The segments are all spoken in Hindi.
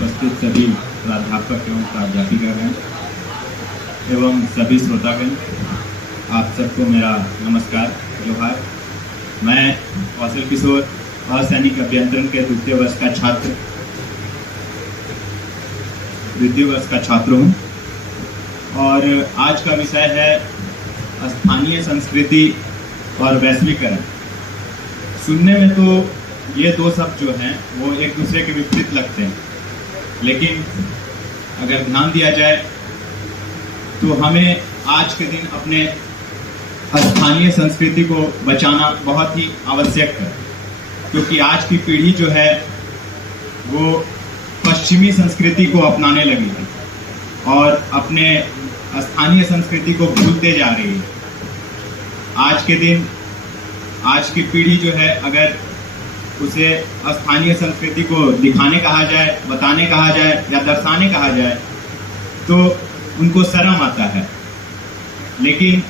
उपस्थित सभी प्राध्यापक एवं प्राध्यापिकागण एवं सभी श्रोतागण, आप सबको मेरा नमस्कार, जोहार। मैं कौशल किशोर असैनिक अभियंत्रण के द्वितीय वर्ष का छात्र हूँ और आज का विषय है स्थानीय संस्कृति और वैश्वीकरण। सुनने में तो ये दो शब्द जो हैं वो एक दूसरे के विपरीत लगते हैं, लेकिन अगर ध्यान दिया जाए तो हमें आज के दिन अपने स्थानीय संस्कृति को बचाना बहुत ही आवश्यक है, क्योंकि आज की पीढ़ी जो है वो पश्चिमी संस्कृति को अपनाने लगी है और अपने स्थानीय संस्कृति को भूलते जा रही है। आज के दिन आज की पीढ़ी जो है, अगर उसे स्थानीय संस्कृति को दिखाने कहा जाए, बताने कहा जाए या दर्शाने कहा जाए तो उनको शर्म आता है, लेकिन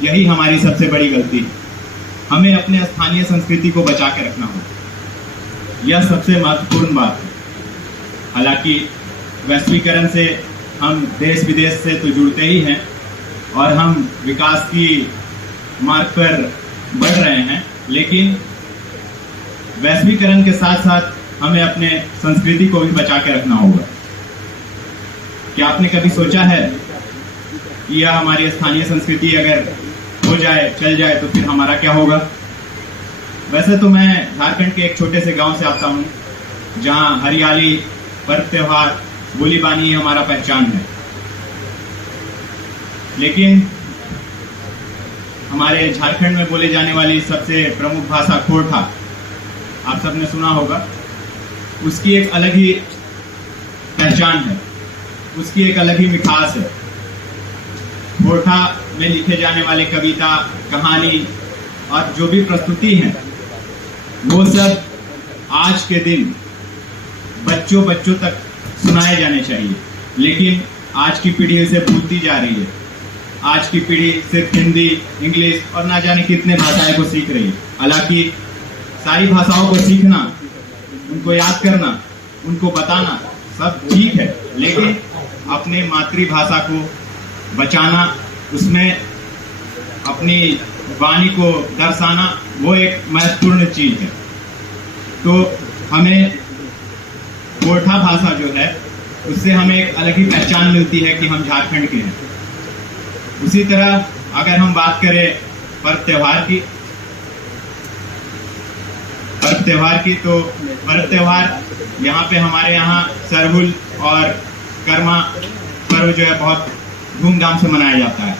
यही हमारी सबसे बड़ी गलती है। हमें अपने स्थानीय संस्कृति को बचा के रखना होगा, यह सबसे महत्वपूर्ण बात है। हालांकि वैश्वीकरण से हम देश विदेश से तो जुड़ते ही हैं और हम विकास की मार्ग पर बढ़ रहे हैं, लेकिन वैश्वीकरण के साथ साथ हमें अपने संस्कृति को भी बचा के रखना होगा। क्या आपने कभी सोचा है कि यह हमारी स्थानीय संस्कृति अगर हो जाए, चल जाए, तो फिर हमारा क्या होगा? वैसे तो मैं झारखंड के एक छोटे से गांव से आता हूं, जहां हरियाली, पर्व त्योहार, बोली बानी हमारा पहचान है। लेकिन हमारे झारखंड में बोले जाने वाली सबसे प्रमुख भाषा खोरठा, आप सबने सुना होगा। उसकी एक अलग ही पहचान है, उसकी एक अलग ही मिठास है। खोरठा में लिखे जाने वाले कविता, कहानी और जो भी प्रस्तुति हैं, वो सब आज के दिन बच्चों तक सुनाए जाने चाहिए, लेकिन आज की पीढ़ी इसे भूलती जा रही है। आज की पीढ़ी सिर्फ हिंदी, इंग्लिश और ना जाने कितने भाषाएं को सीख रही है। हालांकि सारी भाषाओं को सीखना, उनको याद करना, उनको बताना सब ठीक है, लेकिन अपने मातृभाषा को बचाना, उसमें अपनी वाणी को दर्शाना, वो एक महत्वपूर्ण चीज है। तो हमें खोरठा भाषा जो है, उससे हमें एक अलग ही पहचान मिलती है कि हम झारखंड के हैं। उसी तरह अगर हम बात करें पर्व त्योहार की, तो पर्व त्योहार यहाँ पे हमारे यहाँ सरहुल और कर्मा पर्व जो है बहुत धूमधाम से मनाया जाता है।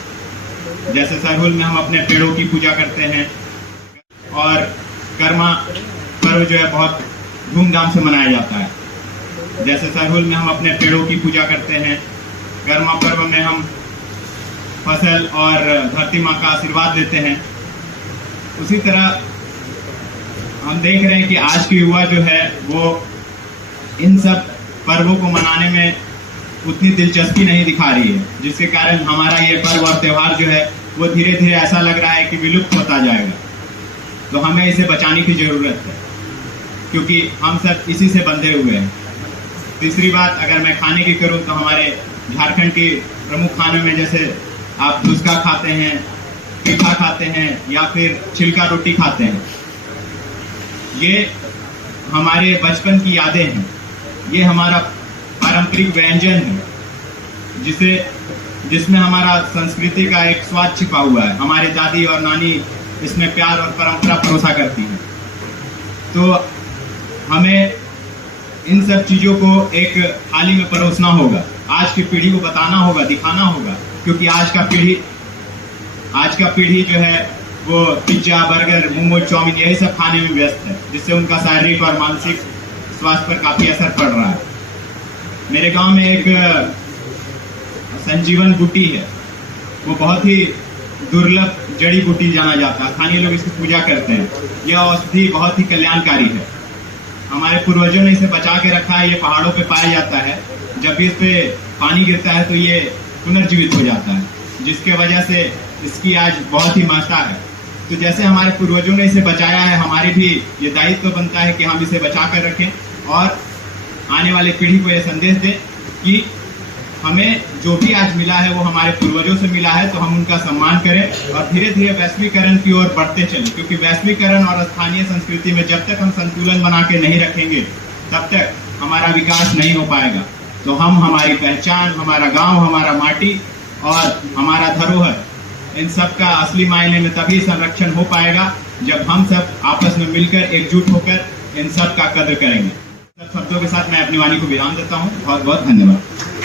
जैसे सरहुल में हम अपने पेड़ों की पूजा करते हैं और कर्मा पर्व जो है बहुत धूमधाम से मनाया जाता है। जैसे सरहुल में हम अपने पेड़ों की पूजा करते हैं, कर्मा पर्व में हम फसल और धरती माँ का आशीर्वाद लेते हैं। उसी तरह हम देख रहे हैं कि आज की युवा जो है वो इन सब पर्वों को मनाने में उतनी दिलचस्पी नहीं दिखा रही है, जिसके कारण हमारा ये पर्व और त्योहार जो है वो धीरे धीरे ऐसा लग रहा है कि विलुप्त होता जाएगा। तो हमें इसे बचाने की जरूरत है, क्योंकि हम सब इसी से बंधे हुए हैं। तीसरी बात, अगर मैं खाने की करूं तो हमारे झारखंड के प्रमुख खाने में जैसे आप धुसका खाते हैं, तीखा खाते हैं या फिर छिलका रोटी खाते हैं। ये हमारे बचपन की यादें हैं, ये हमारा पारंपरिक व्यंजन है, जिसमें हमारा संस्कृति का एक स्वाद छिपा हुआ है। हमारे दादी और नानी इसमें प्यार और परंपरा परोसा करती हैं। तो हमें इन सब चीजों को एक थाली में परोसना होगा, आज की पीढ़ी को बताना होगा, दिखाना होगा, क्योंकि आज का पीढ़ी जो है वो पिज्जा, बर्गर, मोमो, चाउमीन यही सब खाने में व्यस्त है, जिससे उनका शारीरिक और मानसिक स्वास्थ्य पर काफी असर पड़ रहा है। मेरे गांव में एक संजीवन बूटी है, वो बहुत ही दुर्लभ जड़ी बूटी जाना जाता है। स्थानीय लोग इसकी पूजा करते हैं। यह औषधि बहुत ही कल्याणकारी है। हमारे पूर्वजों ने इसे बचा के रखा है। ये पहाड़ों पे पाया जाता है। जब भी इस पे पानी गिरता है तो ये पुनर्जीवित हो जाता है, जिसके वजह से इसकी आज बहुत ही महत्ता है। तो जैसे हमारे पूर्वजों ने इसे बचाया है, हमारी भी ये दायित्व बनता है कि हम इसे बचा कर रखें और आने वाली पीढ़ी को यह संदेश दें कि हमें जो भी आज मिला है वो हमारे पूर्वजों से मिला है, तो हम उनका सम्मान करें और धीरे धीरे वैश्वीकरण की ओर बढ़ते चलें, क्योंकि वैश्वीकरण और स्थानीय संस्कृति में जब तक हम संतुलन बना के नहीं रखेंगे तब तक हमारा विकास नहीं हो पाएगा। तो हम हमारी पहचान, हमारा गांव, हमारा माटी और हमारा धरोहर, इन सब का असली मायने में तभी संरक्षण हो पाएगा जब हम सब आपस में मिलकर एकजुट होकर इन सब का कद्र करेंगे। शब्दों के साथ मैं अपनी वाणी को विराम देता हूँ। बहुत बहुत धन्यवाद।